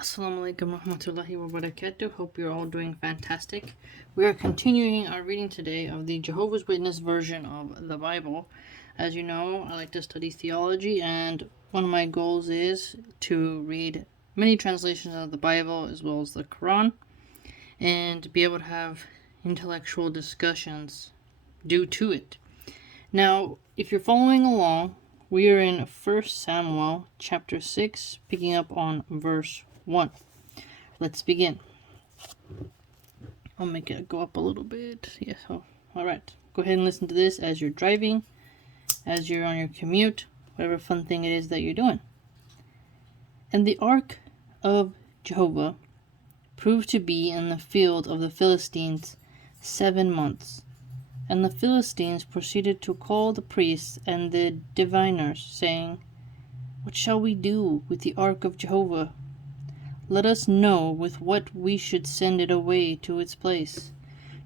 Assalamu alaikum warahmatullahi wabarakatuh. Hope you're all doing fantastic. We are continuing our reading today of the Jehovah's Witness version of the Bible. As you know, I like to study theology, and one of my goals is to read many translations of the Bible as well as the Quran and be able to have intellectual discussions due to it. Now, if you're following along, we are in 1 Samuel chapter 6, picking up on verse 1. Let's begin. I'll make it go up a little bit. Yes. Oh, all right. Go ahead and listen to this as you're driving, as you're on your commute, whatever fun thing it is that you're doing. And the ark of Jehovah proved to be in the field of the Philistines 7 months. And the Philistines proceeded to call the priests and the diviners, saying, "What shall we do with the ark of Jehovah? Let us know with what we should send it away to its place."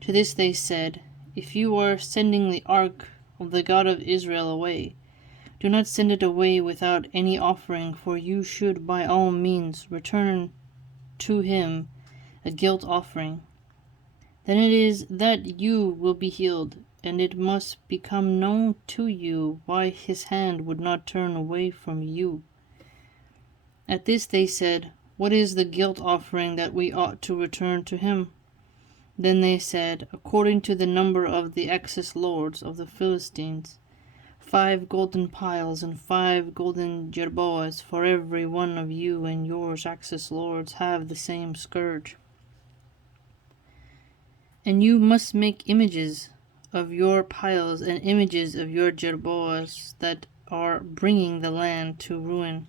To this they said, "If you are sending the ark of the God of Israel away, do not send it away without any offering, for you should by all means return to him a guilt offering. Then it is that you will be healed, and it must become known to you why his hand would not turn away from you." At this they said, "What is the guilt offering that we ought to return to him?" Then they said, "According to the number of the excess lords of the Philistines, 5 golden piles and 5 golden jerboas for every one of you, and yours excess lords have the same scourge. And you must make images of your piles and images of your jerboas that are bringing the land to ruin.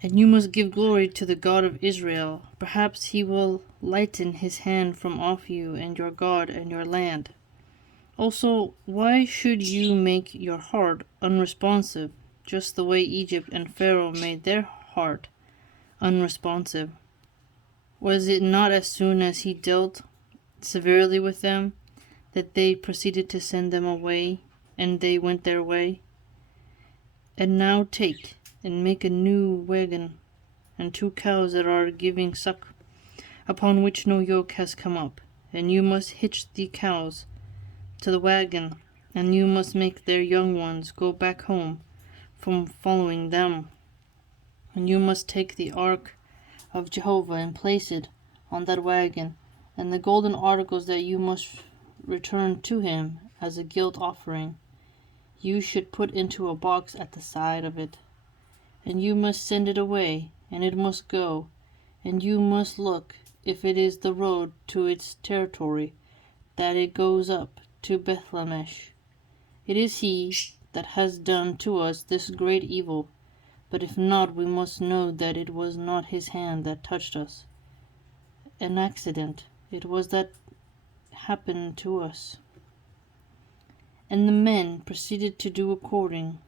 And you must give glory to the God of Israel. Perhaps he will lighten his hand from off you and your God and your land. Also, why should you make your heart unresponsive, just the way Egypt and Pharaoh made their heart unresponsive? Was it not as soon as he dealt severely with them that they proceeded to send them away, and they went their way? And now take and make a new wagon, and 2 cows that are giving suck, upon which no yoke has come up, and you must hitch the cows to the wagon, and you must make their young ones go back home from following them. And you must take the ark of Jehovah and place it on that wagon, and the golden articles that you must return to him as a guilt offering you should put into a box at the side of it. And you must send it away, and it must go, and you must look if it is the road to its territory, that it goes up to Bethlemesh. It is he that has done to us this great evil, but if not, we must know that it was not his hand that touched us. An accident it was that happened to us." And the men proceeded to do according,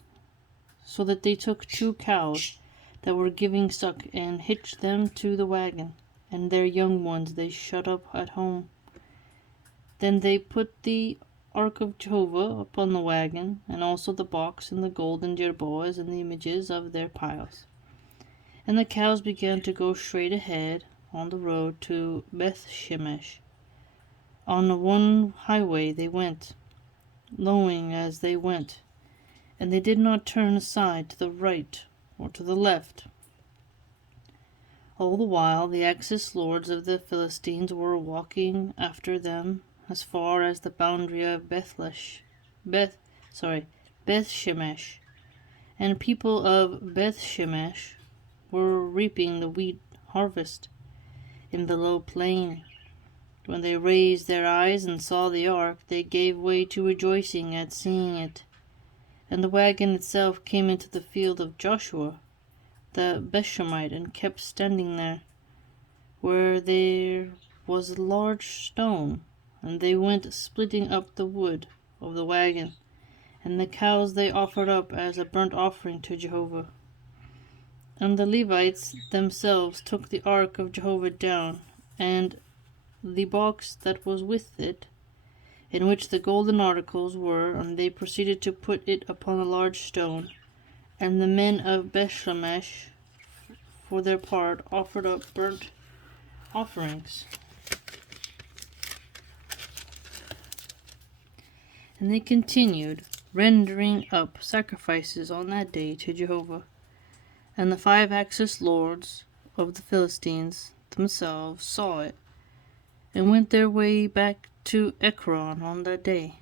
so that they took 2 cows that were giving suck and hitched them to the wagon, and their young ones they shut up at home. Then they put the ark of Jehovah upon the wagon, and also the box and the golden jerboas and the images of their piles. And the cows began to go straight ahead on the road to Beth-shemesh. On one highway they went, lowing as they went, and they did not turn aside to the right or to the left. All the while the excess lords of the Philistines were walking after them as far as the boundary of Beth-shemesh, and people of Beth-shemesh were reaping the wheat harvest in the low plain. When they raised their eyes and saw the ark, they gave way to rejoicing at seeing it. And the wagon itself came into the field of Joshua the Bethshemite, and kept standing there, where there was a large stone. And they went splitting up the wood of the wagon, and the cows they offered up as a burnt offering to Jehovah. And the Levites themselves took the ark of Jehovah down, and the box that was with it, in which the golden articles were, and they proceeded to put it upon a large stone. And the men of Bethshemesh for their part, offered up burnt offerings. And they continued rendering up sacrifices on that day to Jehovah. And the 5 Axis lords of the Philistines themselves saw it, and went their way back to Ekron on that day.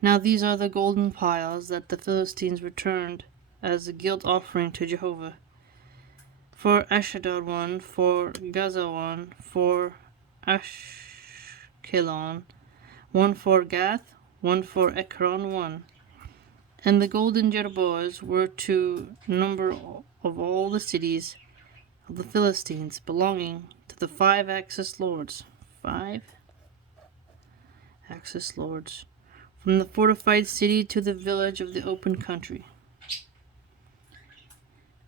Now these are the golden piles that the Philistines returned as a guilt offering to Jehovah. For Ashdod 1, for Gaza 1, for Ashkelon 1, for Gath 1, for Ekron 1. And the golden jerboas were to number of all the cities of the Philistines belonging to the 5 Axis lords. 5 Axis lords. From the fortified city to the village of the open country.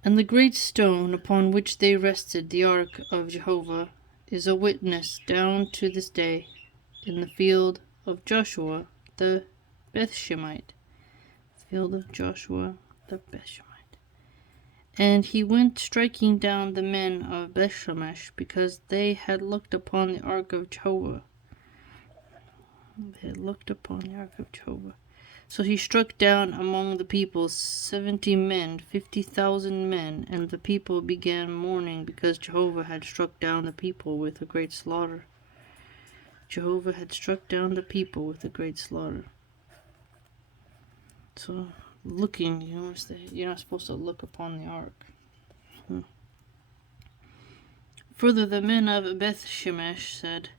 And the great stone upon which they rested the ark of Jehovah is a witness down to this day in the field of Joshua the Bethshemite. Field of Joshua the Bethshemite. And he went striking down the men of Bethshemesh, because they had looked upon the ark of Jehovah. They had looked upon the ark of Jehovah. So he struck down among the people 70 men, 50,000 men, and the people began mourning, because Jehovah had struck down the people with a great slaughter. Jehovah had struck down the people with a great slaughter. So, looking, you're not supposed to look upon the ark. Further, the men of Bethshemesh said,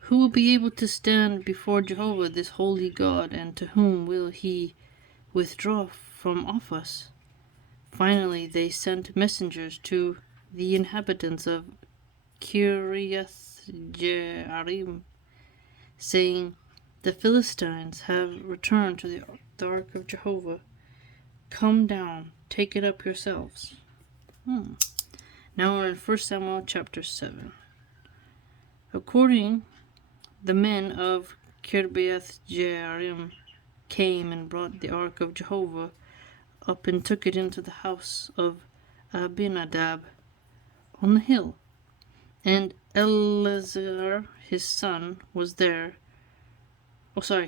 "Who will be able to stand before Jehovah, this holy God, and to whom will he withdraw from off us?" Finally, they sent messengers to the inhabitants of Kiriath-Jearim, saying, "The Philistines have returned to the ark of Jehovah. Come down, take it up yourselves." Now we're in 1 Samuel chapter 7. According, the men of Kiriath-Jearim came and brought the ark of Jehovah up and took it into the house of Abinadab on the hill. And Eleazar, his son, was there.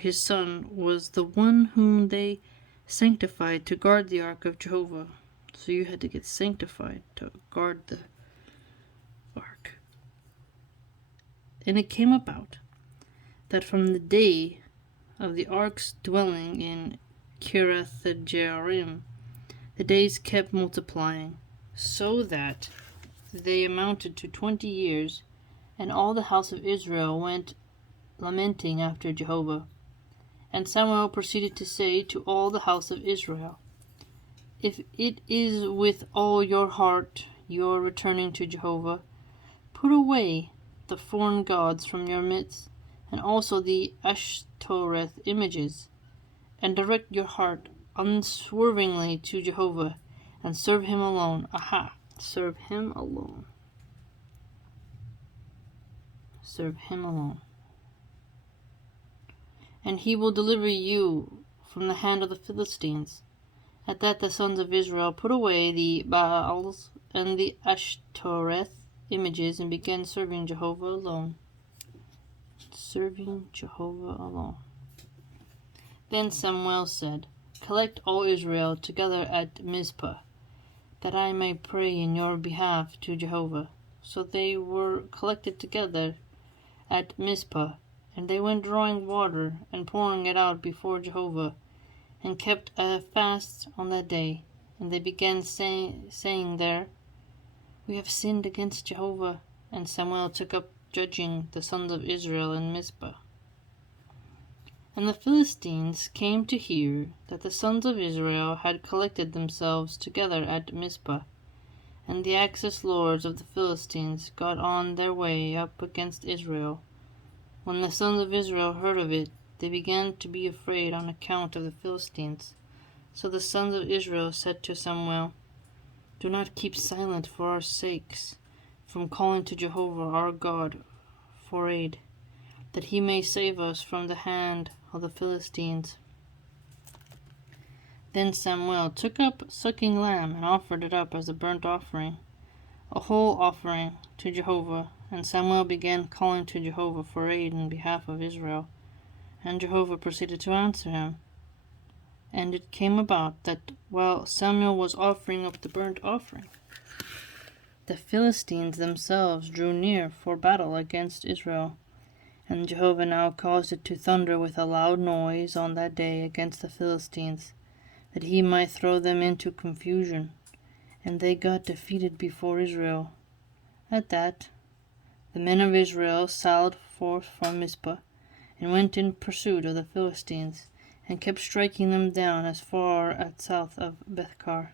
His son was the one whom they sanctified to guard the ark of Jehovah. So you had to get sanctified to guard the ark. And it came about that from the day of the ark's dwelling in Kiriath-Jearim, the days kept multiplying, so that they amounted to 20 years, and all the house of Israel went lamenting after Jehovah. And Samuel proceeded to say to all the house of Israel, "If it is with all your heart you are returning to Jehovah, put away the foreign gods from your midst, and also the Ashtoreth images, and direct your heart unswervingly to Jehovah, and serve him alone." Serve him alone. Serve him alone. "And he will deliver you from the hand of the Philistines." At that the sons of Israel put away the Baals and the Ashtoreth images, and began serving Jehovah alone. Serving Jehovah alone. Then Samuel said, "Collect all Israel together at Mizpah, that I may pray in your behalf to Jehovah." So they were collected together at Mizpah, and they went drawing water and pouring it out before Jehovah, and kept a fast on that day. And they began saying there, "We have sinned against Jehovah." And Samuel took up judging the sons of Israel in Mizpah. And the Philistines came to hear that the sons of Israel had collected themselves together at Mizpah. And the Axis lords of the Philistines got on their way up against Israel. When the sons of Israel heard of it, they began to be afraid on account of the Philistines. So the sons of Israel said to Samuel, "Do not keep silent for our sakes, from calling to Jehovah our God for aid, that he may save us from the hand of the Philistines." Then Samuel took up sucking lamb and offered it up as a burnt offering, a whole offering to Jehovah. And Samuel began calling to Jehovah for aid in behalf of Israel. And Jehovah proceeded to answer him. And it came about that while Samuel was offering up the burnt offering, the Philistines themselves drew near for battle against Israel. And Jehovah now caused it to thunder with a loud noise on that day against the Philistines, that he might throw them into confusion. And they got defeated before Israel. At that, the men of Israel sallied forth from Mizpah, and went in pursuit of the Philistines, and kept striking them down as far as south of Bethkar.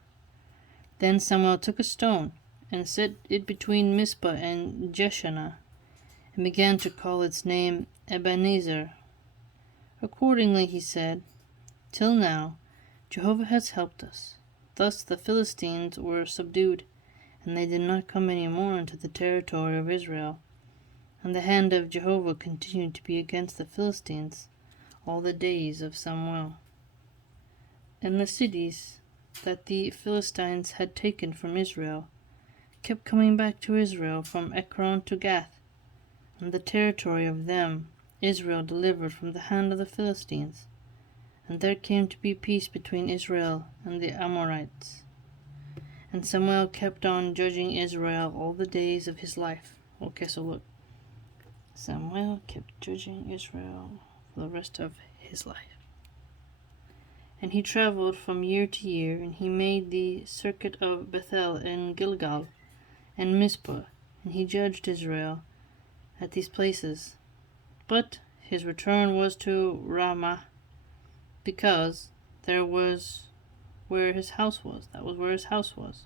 Then Samuel took a stone, and set it between Mizpah and Jeshanah, and began to call its name Ebenezer. Accordingly he said, Till now Jehovah has helped us. Thus the Philistines were subdued, and they did not come any more into the territory of Israel. And the hand of Jehovah continued to be against the Philistines all the days of Samuel. And the cities that the Philistines had taken from Israel kept coming back to Israel from Ekron to Gath, and the territory of them Israel delivered from the hand of the Philistines. And there came to be peace between Israel and the Amorites. And Samuel kept on judging Israel all the days of his life. Okay, so look. Samuel kept judging Israel for the rest of his life. And he traveled from year to year, and he made the circuit of Bethel and Gilgal and Mizpah, and he judged Israel at these places. But his return was to Ramah, because there was where his house was. That was where his house was.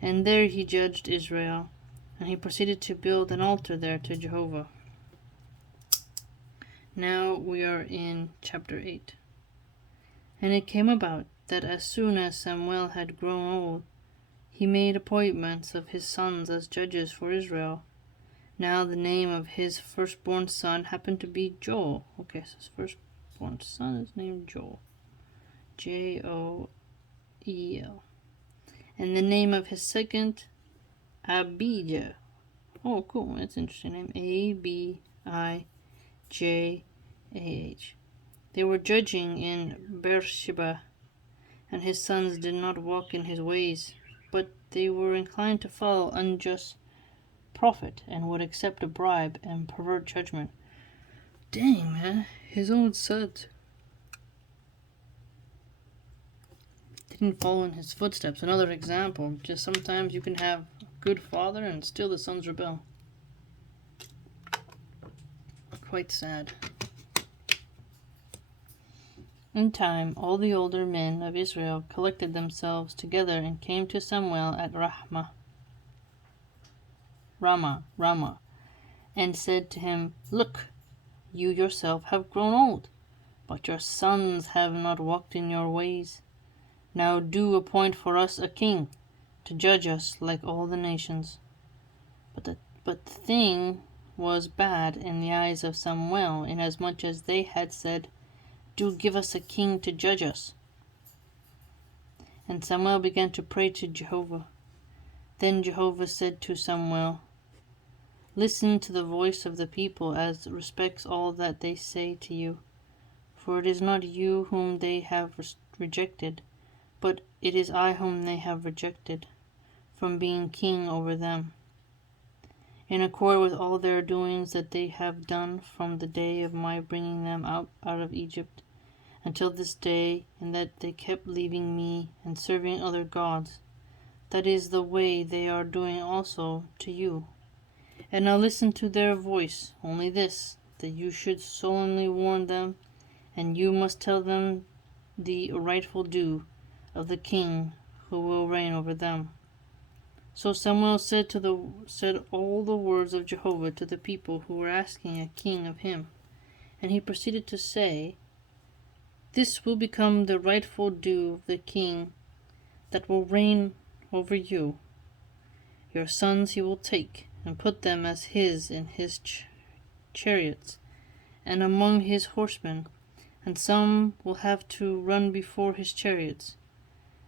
And there he judged Israel, and he proceeded to build an altar there to Jehovah. Now we are in chapter 8. And it came about that as soon as Samuel had grown old, he made appointments of his sons as judges for Israel. Now the name of his firstborn son happened to be Joel. Okay, so his firstborn son is named Joel. Joel. And the name of his second, Abijah. Oh, cool. That's an interesting name. Abijah. They were judging in Beersheba, and his sons did not walk in his ways, but they were inclined to follow unjust profit, and would accept a bribe and pervert judgment. Dang, man. His own sons didn't follow in his footsteps. Another example, just sometimes you can have a good father and still the sons rebel. Quite sad. In time, all the older men of Israel collected themselves together and came to Samuel at Ramah, and said to him, Look, you yourself have grown old, but your sons have not walked in your ways. Now do appoint for us a king to judge us like all the nations. But the thing was bad in the eyes of Samuel, inasmuch as they had said, Do give us a king to judge us. And Samuel began to pray to Jehovah. Then Jehovah said to Samuel, Listen to the voice of the people as respects all that they say to you. For it is not you whom they have rejected, but it is I whom they have rejected, from being king over them, in accord with all their doings that they have done from the day of my bringing them out of Egypt, until this day, in that they kept leaving me and serving other gods. That is the way they are doing also to you. And now listen to their voice, only this, that you should solemnly warn them, and you must tell them the rightful due of the king who will reign over them. So Samuel said all the words of Jehovah to the people who were asking a king of him. And he proceeded to say, This will become the rightful due of the king that will reign over you. Your sons he will take, and put them as his in his chariots, and among his horsemen, and some will have to run before his chariots,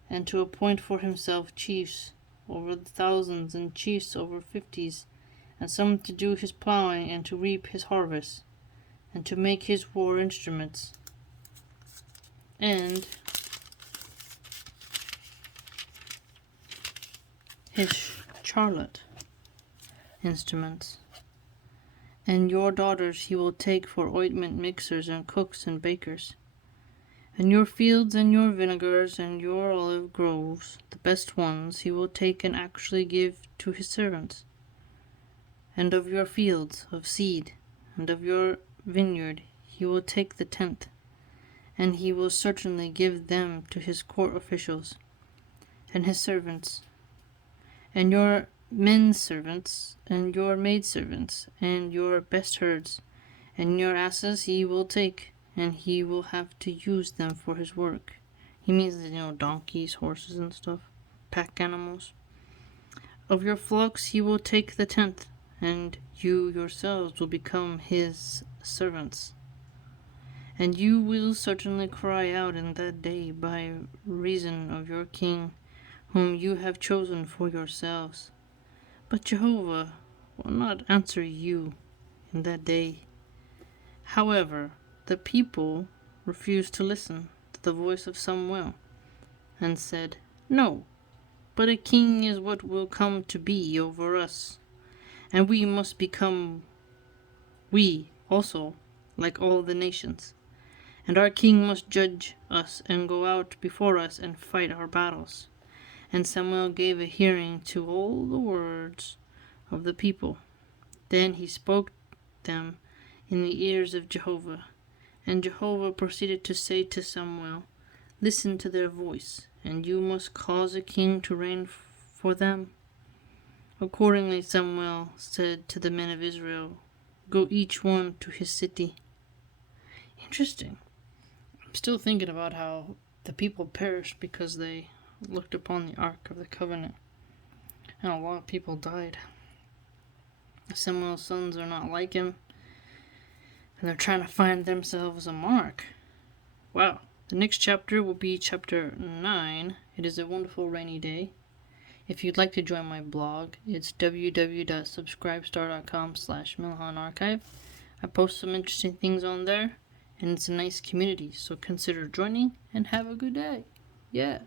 and to appoint for himself chiefs over the thousands, and chiefs over 50s, and some to do his plowing, and to reap his harvest, and to make his war instruments, and his charlotte instruments. And your daughters he will take for ointment mixers, and cooks, and bakers. And your fields, and your vinegars, and your olive groves, the best ones, he will take and actually give to his servants. And of your fields of seed, and of your vineyard, he will take the tenth, and he will certainly give them to his court officials, and his servants, and your men servants, and your maidservants, and your best herds, and your asses he will take, and he will have to use them for his work. He means, donkeys, horses, and stuff, pack animals. Of your flocks he will take the tenth, and you yourselves will become his servants. And you will certainly cry out in that day by reason of your king, whom you have chosen for yourselves. But Jehovah will not answer you in that day. However, the people refused to listen to the voice of Samuel, and said, "No, but a king is what will come to be over us, and we must become we also like all the nations. And our king must judge us, and go out before us, and fight our battles." And Samuel gave a hearing to all the words of the people. Then he spoke them in the ears of Jehovah. And Jehovah proceeded to say to Samuel, "Listen to their voice, and you must cause a king to reign for them." Accordingly Samuel said to the men of Israel, "Go each one to his city." Interesting. I'm still thinking about how the people perished because they looked upon the Ark of the Covenant, and a lot of people died. Samuel's sons are not like him, and they're trying to find themselves a mark. Wow. The next chapter will be chapter 9. It is a wonderful rainy day. If you'd like to join my blog, it's www.subscribestar.com/MilahanArchive. I post some interesting things on there, and it's a nice community, so consider joining, and have a good day. Yeah.